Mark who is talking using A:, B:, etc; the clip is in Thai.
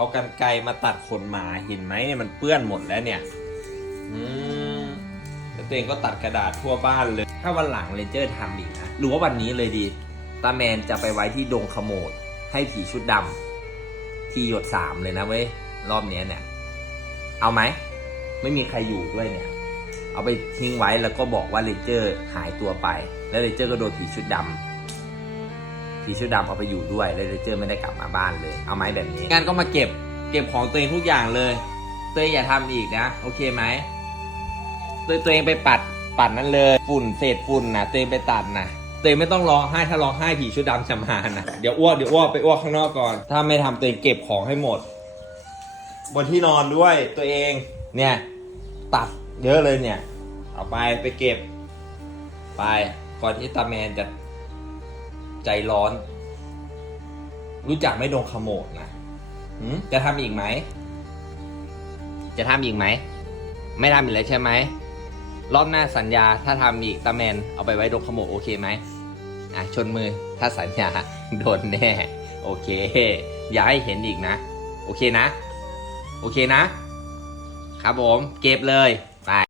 A: เอากันไกรมาตัดขนหมาเห็นไหมเนี่ยมันเปื้อนหมดแล้วเนี่ยอืมแล้วตัวเองก็ตัดกระดาษทั่วบ้านเลย ถ้าวันหลังเลนเจอร์ทำอีกนะหรือว่าวันนี้เลยดี ตาแมนจะไปไว้ที่ดงขโมดให้ผีชุดดำที่หยดสามเลยนะเว้ย รอบนี้เนี่ย เอาไหม ไม่มีใครอยู่ด้วยเนี่ย เอาไปทิ้งไว้แล้วก็บอกว่าเลนเจอร์หายตัวไป แล้วเลนเจอร์ก็โดนผีชุดดำ ผีชุดดำเอาไปอยู่ด้วยแล้วเลนเจอร์ไม่ได้กลับมาบ้านเลย เอาไหมแบบนี้งานก็มาเก็บ เก็บของตัวเองทุกอย่างเลย ตัวเองอย่าทำอีกนะ โอเคไหมตัวตัวเองไปปัดปัดนั่นเลย ฝุ่นเศษฝุ่นนะตัวเองไปตัดนะตัวเองไม่ต้องร้องไห้ถ้าร้องไห้ผีชุดดำจะมานะเดี๋ยวอ้วกเดี๋ยวอ้วกไปอ้วกข้างนอกก่อน ถ้าไม่ทำตัวเองเก็บของให้หมด บนที่นอนด้วยตัวเองเนี่ยตัดเยอะเลยเนี่ย เอาไปไปเก็บ ไปก่อนที่ตาแมนจะ ใจร้อน รู้จักไม่โดนขโมดนะจะทำอีกไหม จะทำอีกไหม ไม่ทำอีกแล้วใช่ไหม รอบหน้าสัญญาถ้าทำอีกตาแมนเอาไปไว้โดนขโมยโอเคไหมอะชนมือถ้าสัญญาโดนแน่ โอเค อย่าให้เห็นอีกนะ โอเคนะ โอเคนะ ครับผม เก็บเลย